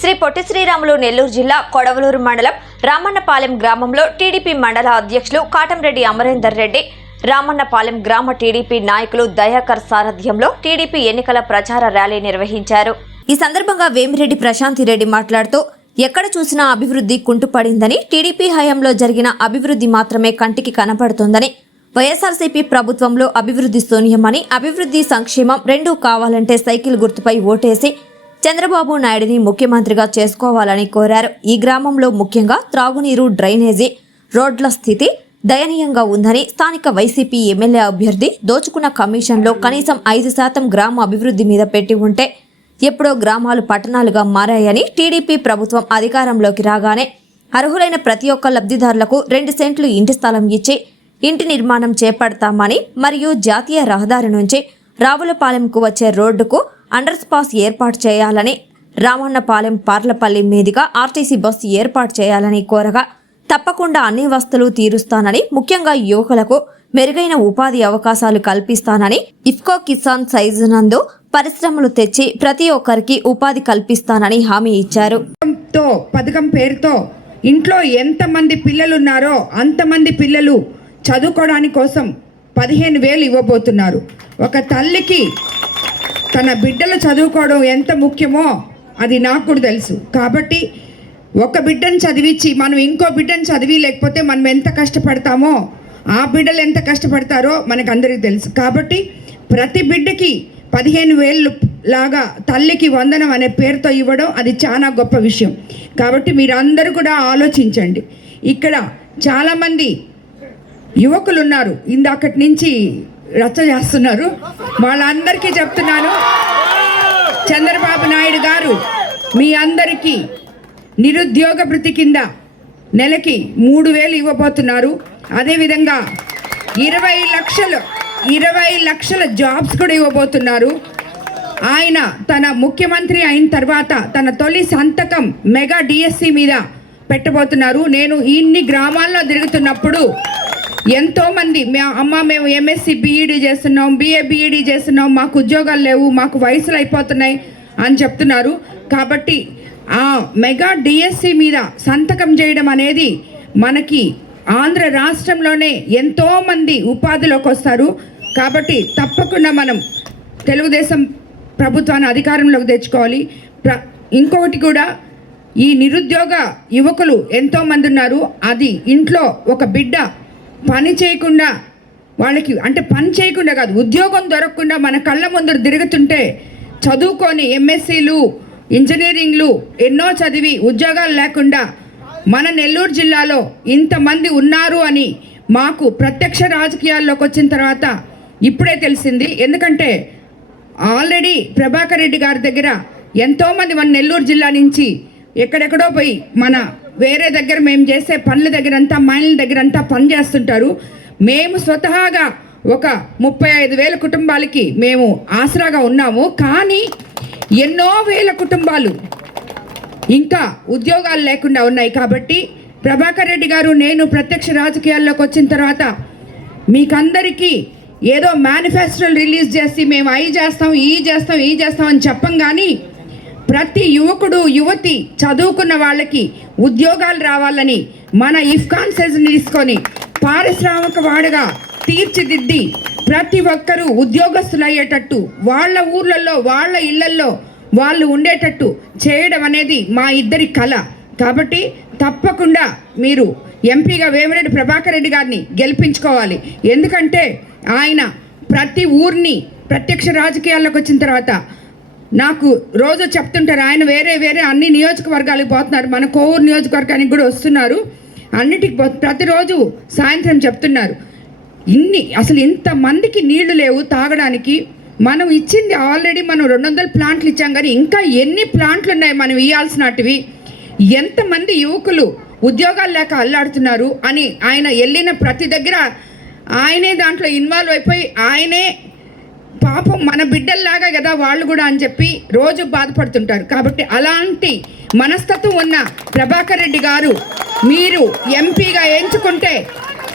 శ్రీ పొట్టి శ్రీరాములు నెల్లూరు జిల్లా కొడవలూరు మండలం రామన్నపాలెం గ్రామంలో టీడీపీ మండల అధ్యక్షులు కాటంరెడ్డి అమరేందర్ రెడ్డి రామన్నపాలెం గ్రామ టీడీపీ నాయకులు దయాకర్ సారథ్యంలో టీడీపీ ఎన్నికల ప్రచార ర్యాలీ నిర్వహించారు. ఈ సందర్భంగా వేమిరెడ్డి ప్రశాంతి రెడ్డి మాట్లాడుతూ ఎక్కడ చూసినా అభివృద్ధి కుంటుపడిందని టీడీపీ హయాంలో జరిగిన అభివృద్ధి మాత్రమే కంటికి కనపడుతోందని వైఎస్ఆర్సీపీ ప్రభుత్వంలో అభివృద్ధి శూన్యమని అభివృద్ధి సంక్షేమం రెండూ కావాలంటే సైకిల్ గుర్తుపై ఓటేసి చంద్రబాబు నాయుడిని ముఖ్యమంత్రిగా చేసుకోవాలని కోరారు. ఈ గ్రామంలో ముఖ్యంగా త్రాగునీరు డ్రైనేజీ రోడ్ల స్థితి దయనీయంగా ఉందని స్థానిక వైసీపీ ఎమ్మెల్యే అభ్యర్థి దోచుకున్న కమిషన్లో కనీసం ఐదు శాతం గ్రామ అభివృద్ధి మీద పెట్టి ఉంటే ఎప్పుడో గ్రామాలు పట్టణాలుగా మారాయని టీడీపీ ప్రభుత్వం అధికారంలోకి రాగానే అర్హులైన ప్రతి ఒక్క లబ్ధిదారులకు రెండు సెంట్లు ఇంటి స్థలం ఇచ్చి ఇంటి నిర్మాణం చేపడతామని మరియు జాతీయ రహదారి నుంచి రావులపాలెంకు వచ్చే రోడ్డుకు అండర్ పాస్ ఏర్పాటు చేయాలని రామన్నపాలెం పార్లపల్లి మీదుగా ఆర్టీసీ బస్సు ఏర్పాటు చేయాలని కోరగా తప్పకుండా అన్ని వస్తువులు తీరుస్తానని ముఖ్యంగా యువకులకు మెరుగైన ఉపాధి అవకాశాలు కల్పిస్తానని ఇఫ్కో కిసాన్ సైజు నందు పరిశ్రమలు తెచ్చి ప్రతి ఒక్కరికి ఉపాధి కల్పిస్తానని హామీ ఇచ్చారు. తో పథకం పేరుతో ఇంట్లో ఎంతమంది పిల్లలు ఉన్నారో అంతమంది పిల్లలు చదువుకోవడానికి కోసం పదిహేను వేలు ఇవ్వబోతున్నారు. ఒక తల్లికి తన బిడ్డలు చదువుకోవడం ఎంత ముఖ్యమో అది నాకు కూడా తెలుసు. కాబట్టి ఒక బిడ్డను చదివించి మనం ఇంకో బిడ్డను చదివి లేకపోతే మనం ఎంత కష్టపడతామో ఆ బిడ్డలు ఎంత కష్టపడతారో మనకు అందరికీ తెలుసు. కాబట్టి ప్రతి బిడ్డకి పదిహేను వేలు లాగా తల్లికి వందనం అనే పేరుతో ఇవ్వడం అది చాలా గొప్ప విషయం. కాబట్టి మీరు అందరూ కూడా ఆలోచించండి. ఇక్కడ చాలామంది యువకులు ఉన్నారు ఇందాకటి నుంచి రచ్చ చేస్తున్నారు. వాళ్ళందరికీ చెప్తున్నాను చంద్రబాబు నాయుడు గారు మీ అందరికీ నిరుద్యోగ భృతి కింద నెలకి మూడు వేలు ఇవ్వబోతున్నారు. అదేవిధంగా ఇరవై లక్షలు ఇరవై లక్షల జాబ్స్ కూడా ఇవ్వబోతున్నారు. ఆయన తన ముఖ్యమంత్రి అయిన తర్వాత తన తొలి సంతకం మెగా డిఎస్సి మీద పెట్టబోతున్నారు. నేను ఇన్ని గ్రామాల్లో తిరుగుతున్నప్పుడు ఎంతోమంది మే అమ్మ మేము ఎంఎస్సి బీఈడి చేస్తున్నాం బిఏ బీఈడి చేస్తున్నాం మాకు ఉద్యోగాలు లేవు మాకు వయసులు అయిపోతున్నాయి అని చెప్తున్నారు. కాబట్టి ఆ మెగా డిఎస్సి మీద సంతకం చేయడం అనేది మనకి ఆంధ్ర రాష్ట్రంలోనే ఎంతోమంది ఉపాధిలోకి వస్తారు. కాబట్టి తప్పకుండా మనం తెలుగుదేశం ప్రభుత్వాన్ని అధికారంలోకి తెచ్చుకోవాలి. ప్ర ఇంకొకటి కూడా ఈ నిరుద్యోగ యువకులు ఎంతోమంది ఉన్నారు. అది ఇంట్లో ఒక బిడ్డ పని చేయకుండా వాళ్ళకి అంటే పని చేయకుండా కాదు ఉద్యోగం దొరకకుండా మన కళ్ళ ముందర తిరుగుతుంటే చదువుకొని ఎంఎస్సీలు ఇంజనీరింగ్లు ఎన్నో చదివి ఉద్యోగాలు లేకుండా మన నెల్లూరు జిల్లాలో ఇంతమంది ఉన్నారు అని మాకు ప్రత్యక్ష రాజకీయాల్లోకి వచ్చిన తర్వాత ఇప్పుడే తెలిసింది. ఎందుకంటే ఆల్రెడీ ప్రభాకర్ రెడ్డి గారి దగ్గర ఎంతోమంది మన నెల్లూరు జిల్లా నుంచి ఎక్కడెక్కడో పోయి మన వేరే దగ్గర మేము చేసే పనుల దగ్గర అంతా మైన్ల దగ్గర అంతా పని చేస్తుంటారు. మేము స్వతహాగా ఒక ముప్పై ఐదు వేల కుటుంబాలకి మేము ఆసరాగా ఉన్నాము. కానీ ఎన్నో వేల కుటుంబాలు ఇంకా ఉద్యోగాలు లేకుండా ఉన్నాయి కాబట్టి ప్రభాకర్ రెడ్డి గారు నేను ప్రత్యక్ష రాజకీయాల్లోకి వచ్చిన తర్వాత మీకందరికీ ఏదో మేనిఫెస్టోలు రిలీజ్ చేసి మేము అవి చేస్తాం ఈ చేస్తాం ఈ చేస్తాం అని చెప్పం కానీ ప్రతి యువకుడు యువతి చదువుకున్న వాళ్ళకి ఉద్యోగాలు రావాలని మన ఇఫ్కాన్ సెజ్ని తీసుకొని పారిశ్రామిక వాడగా తీర్చిదిద్ది ప్రతి ఒక్కరూ ఉద్యోగస్తులు అయ్యేటట్టు వాళ్ళ ఊర్లలో వాళ్ళ ఇళ్ళల్లో వాళ్ళు ఉండేటట్టు చేయడం అనేది మా ఇద్దరి కళ కాబట్టి తప్పకుండా మీరు ఎంపీగా వేమిరెడ్డి ప్రభాకర్ రెడ్డి గారిని గెలిపించుకోవాలి. ఎందుకంటే ఆయన ప్రతి ఊరిని ప్రత్యక్ష రాజకీయాల్లోకి వచ్చిన తర్వాత నాకు రోజు చెప్తుంటారు ఆయన వేరే వేరే అన్ని నియోజకవర్గాలకు పోతున్నారు మన కోవూరు నియోజకవర్గానికి కూడా వస్తున్నారు. అన్నిటికి ప్రతిరోజు సాయంత్రం చెప్తున్నారు. ఇన్ని అసలు ఇంతమందికి నీళ్ళు లేవు తాగడానికి. మనం ఇచ్చింది ఆల్రెడీ మనం రెండు వందల ప్లాంట్లు ఇచ్చాం కానీ ఇంకా ఎన్ని ప్లాంట్లు ఉన్నాయి మనం ఇవ్వాల్సినటివి ఎంతమంది యువకులు ఉద్యోగాలు లేక అల్లాడుతున్నారు అని ఆయన వెళ్ళిన ప్రతి దగ్గర ఆయనే దాంట్లో ఇన్వాల్వ్ అయిపోయి ఆయనే పాపం మన బిడ్డల్లాగా కదా వాళ్ళు కూడా అని చెప్పి రోజు బాధపడుతుంటారు. కాబట్టి అలాంటి మనస్తత్వం ఉన్న ప్రభాకర్ రెడ్డి గారు మీరు ఎంపీగా ఎంచుకుంటే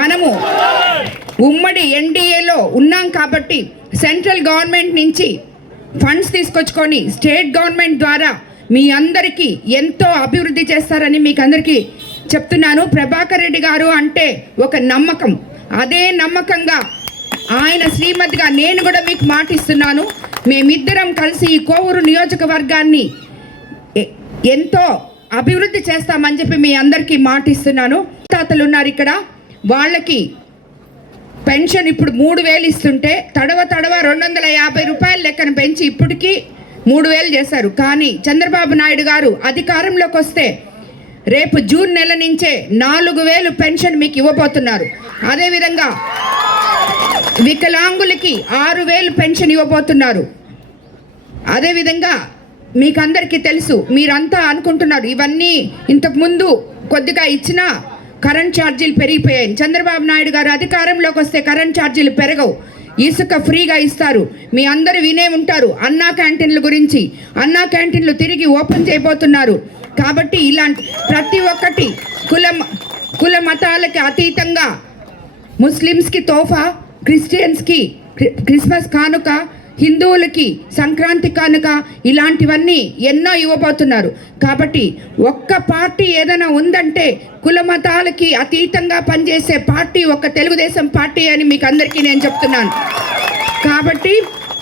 మనము ఉమ్మడి ఎన్డీఏలో ఉన్నాం కాబట్టి సెంట్రల్ గవర్నమెంట్ నుంచి ఫండ్స్ తీసుకొచ్చుకొని స్టేట్ గవర్నమెంట్ ద్వారా మీ అందరికీ ఎంతో అభివృద్ధి చేస్తారని మీకు అందరికీ చెప్తున్నాను. ప్రభాకర్ రెడ్డి గారు అంటే ఒక నమ్మకం. అదే నమ్మకంగా ఆయన శ్రీమతిగా నేను కూడా మీకు మాటిస్తున్నాను. మేమిద్దరం కలిసి ఈ కోవూరు నియోజకవర్గాన్ని ఎంతో అభివృద్ధి చేస్తామని చెప్పి మీ అందరికీ మాటిస్తున్నాను. తాతలు ఉన్నారు ఇక్కడ. వాళ్ళకి పెన్షన్ ఇప్పుడు మూడు వేలు ఇస్తుంటే తడవ తడవ రెండు వందల యాభై రూపాయల లెక్కన పెంచి ఇప్పటికీ మూడు వేలు చేశారు. కానీ చంద్రబాబు నాయుడు గారు అధికారంలోకి వస్తే రేపు జూన్ నెల నుంచే నాలుగు వేలు పెన్షన్ మీకు ఇవ్వబోతున్నారు. అదేవిధంగా వికలాంగులకి ఆరు వేలు పెన్షన్ ఇవ్వబోతున్నారు. అదేవిధంగా మీకు అందరికీ తెలుసు మీరంతా అనుకుంటున్నారు ఇవన్నీ ఇంతకుముందు కొద్దిగా ఇచ్చిన కరెంట్ ఛార్జీలు పెరిగిపోయాయి. చంద్రబాబు నాయుడు గారు అధికారంలోకి వస్తే కరెంట్ ఛార్జీలు పెరగవు. ఇసుక ఫ్రీగా ఇస్తారు. మీ అందరూ వినే ఉంటారు అన్నా క్యాంటీన్ల గురించి. అన్నా క్యాంటీన్లు తిరిగి ఓపెన్ చేయబోతున్నారు. కాబట్టి ఇలాంటి ప్రతి ఒక్కటి కుల కుల మతాలకి అతీతంగా ముస్లిమ్స్కి తోఫా క్రిస్టియన్స్కి క్రిస్మస్ కానుక హిందువులకి సంక్రాంతి కానుక ఇలాంటివన్నీ ఎన్నో ఇవ్వబోతున్నారు. కాబట్టి ఒక్క పార్టీ ఏదైనా ఉందంటే కుల మతాలకి అతీతంగా పనిచేసే పార్టీ ఒక్క తెలుగుదేశం పార్టీ అని మీకు అందరికీ నేను చెప్తున్నాను. కాబట్టి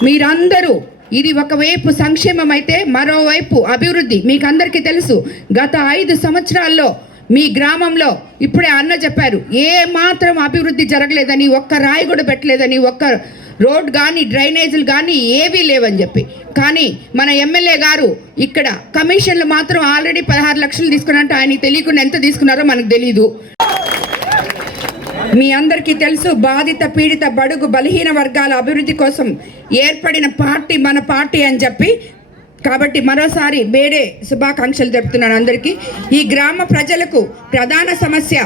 మీరందరూ ఇది ఒకవైపు సంక్షేమం అయితే మరోవైపు అభివృద్ధి మీకు అందరికీ తెలుసు. గత ఐదు సంవత్సరాల్లో మీ గ్రామంలో ఇప్పుడే అన్న చెప్పారు ఏ మాత్రం అభివృద్ధి జరగలేదని ఒక్క రాయి కూడా పెట్టలేదని ఒక్క రోడ్ కానీ డ్రైనేజీలు కానీ ఏవీ లేవని చెప్పి. కానీ మన ఎమ్మెల్యే గారు ఇక్కడ కమిషన్లు మాత్రం ఆల్రెడీ పదహారు లక్షలు తీసుకున్నట్టు ఆయనకి తెలియకుండా ఎంత తీసుకున్నారో మనకు తెలియదు మీ అందరికీ తెలుసు బాధిత పీడిత బడుగు బలహీన వర్గాల అభివృద్ధి కోసం ఏర్పడిన పార్టీ మన పార్టీ అని చెప్పి కాబట్టి మరోసారి బేడే శుభాకాంక్షలు తెలుపుతున్నాను అందరికీ. ఈ గ్రామ ప్రజలకు ప్రధాన సమస్య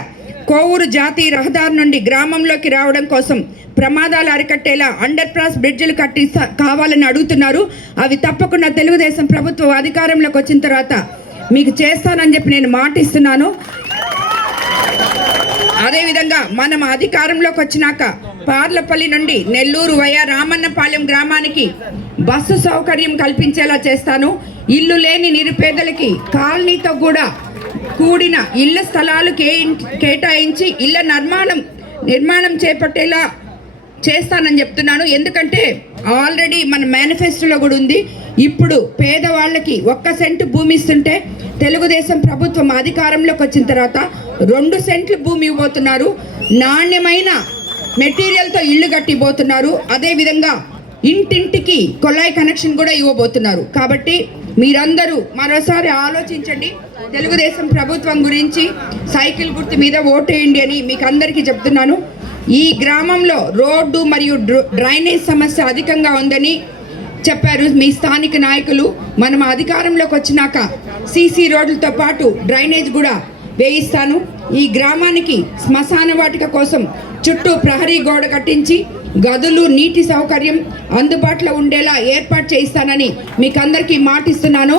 కోవూరు జాతీయ రహదారి నుండి గ్రామంలోకి రావడం కోసం ప్రమాదాలు అరికట్టేలా అండర్ పాస్ బ్రిడ్జిలు కట్టి కావాలని అడుగుతున్నారు. అవి తప్పకుండా తెలుగుదేశం ప్రభుత్వం అధికారంలోకి వచ్చిన తర్వాత మీకు చేస్తానని చెప్పి నేను మాటిస్తున్నాను. అదేవిధంగా మనం అధికారంలోకి వచ్చినాక పార్లపల్లి నుండి నెల్లూరు వయా రామన్నపాలెం గ్రామానికి బస్సు సౌకర్యం కల్పించేలా చేస్తాను. ఇల్లు లేని నిరుపేదలకి కాలనీతో కూడా కూడిన ఇళ్ళ స్థలాలు కేటాయించి ఇళ్ళ నిర్మాణం నిర్మాణం చేపట్టేలా చేస్తానని చెప్తున్నాను. ఎందుకంటే ఆల్రెడీ మన మేనిఫెస్టోలో కూడా ఉంది. ఇప్పుడు పేదవాళ్ళకి ఒక్క సెంటు భూమి ఇస్తుంటే తెలుగుదేశం ప్రభుత్వం అధికారంలోకి వచ్చిన తర్వాత రెండు సెంట్లు భూమి ఇవ్వబోతున్నారు. నాణ్యమైన మెటీరియల్తో ఇల్లు కట్టిపోతున్నారు. అదేవిధంగా ఇంటింటికి కొళాయి కనెక్షన్ కూడా ఇవ్వబోతున్నారు. కాబట్టి మీరందరూ మరోసారి ఆలోచించండి. తెలుగుదేశం ప్రభుత్వం గురించి సైకిల్ గుర్తు మీద ఓటేయండి అని మీకు అందరికీ చెప్తున్నాను. ఈ గ్రామంలో రోడ్డు మరియు డ్రైనేజ్ సమస్య అధికంగా ఉందని చెప్పారు మీ స్థానిక నాయకులు. మనం అధికారంలోకి వచ్చినాక సీసీ రోడ్లతో పాటు డ్రైనేజ్ కూడా వేయిస్తాను. ఈ గ్రామానికి శ్మశాన వాటిక కోసం చుట్టూ ప్రహరీ గోడ కట్టించి గదులు నీటి సౌకర్యం అందుబాటులో ఉండేలా ఏర్పాటు చేయిస్తానని మీకు అందరికీ మాటిస్తున్నాను.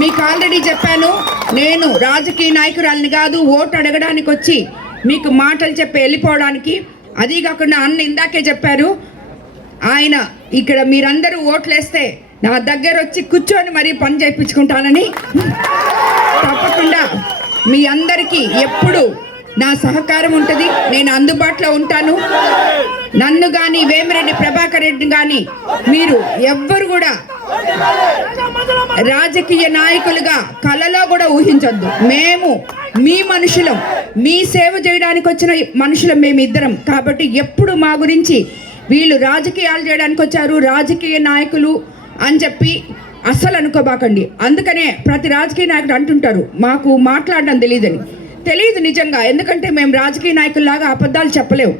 మీకు ఆల్రెడీ చెప్పాను నేను రాజకీయ నాయకురాలిని కాదు ఓటు అడగడానికి వచ్చి మీకు మాటలు చెప్పి వెళ్ళిపోవడానికి. అది కాకుండా అన్న ఇందాకే చెప్పారు ఆయన ఇక్కడ మీరందరూ ఓట్లేస్తే నా దగ్గర వచ్చి కూర్చొని మరీ పని చేయించుకుంటానని. మీ అందరికీ ఎప్పుడు నా సహకారం ఉంటుంది. నేను అందుబాటులో ఉంటాను. నన్ను కానీ వేమిరెడ్డి ప్రభాకర్ రెడ్డి కానీ మీరు ఎవ్వరు కూడా రాజకీయ నాయకులుగా కలలో కూడా ఊహించొద్దు. మేము మీ మనుషులం. మీ సేవ చేయడానికి వచ్చిన మనుషులం మేమిద్దరం కాబట్టి ఎప్పుడు మా గురించి వీళ్ళు రాజకీయాలు చేయడానికి వచ్చారు. రాజకీయ నాయకులు అని చెప్పి అస్సలు అనుకోబాకండి. అందుకనే ప్రతి రాజకీయ నాయకుడు అంటుంటారు మాకు మాట్లాడడం తెలియదని తెలియదు నిజంగా ఎందుకంటే మేము రాజకీయ నాయకుల్లాగా అబద్ధాలు చెప్పలేము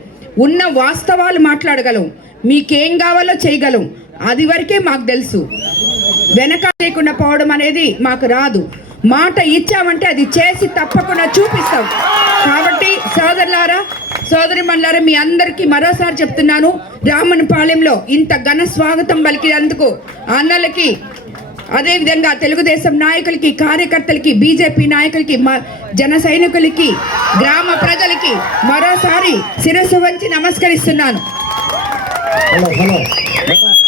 ఉన్న వాస్తవాలు మాట్లాడగలం. మీకేం కావాలో చేయగలం. అది వరకే మాకు తెలుసు. వెనక చేయకుండా పోవడం అనేది మాకు రాదు. మాట ఇచ్చామంటే అది చేసి తప్పకుండా చూపిస్తాం. కాబట్టి సోదరులారా సోదరి మల్లారా మీ అందరికీ మరోసారి చెప్తున్నాను రామనపాలెంలో ఇంత ఘన స్వాగతం పలికినందుకు అన్నలకి అదేవిధంగా తెలుగుదేశం నాయకులకి కార్యకర్తలకి బీజేపీ నాయకులకి జన సైనికులకి గ్రామ ప్రజలకి మరోసారి శిరస్సు వంచి నమస్కరిస్తున్నాను. Hello hello.